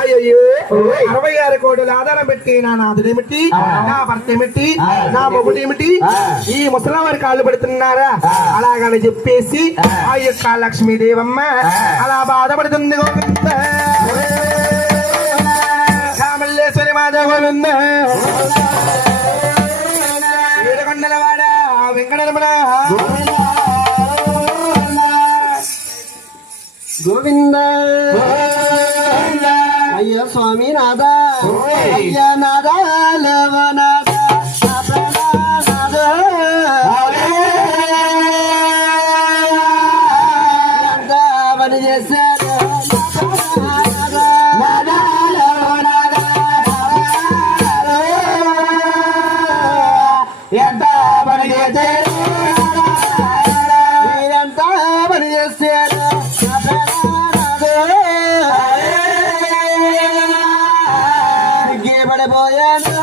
అయ్యో 66 కోట్ల ఆధారం పెట్టి నా నాదుడేమిటి నా భర్త ఏమిటి నా మొగుడేమిటి ఈ ముసలవారి కాళ్ళు పెడుతున్నారా అలాగని చెప్పేసి ఆ యొక్క లక్ష్మీదేవమ్మ అలా బాధపడుతుంది గోవింద మల్లేశ్వరి మాధవోవింద ఏడుకొండలవాడ వెంకటరమణ గోవింద అయ్యో స్వామి నాదా అయ్యా నాదా లేవనాదా పని చేశారు ఎంత పని చేశారు మీరెంత పని చేశారు పడిపోయాను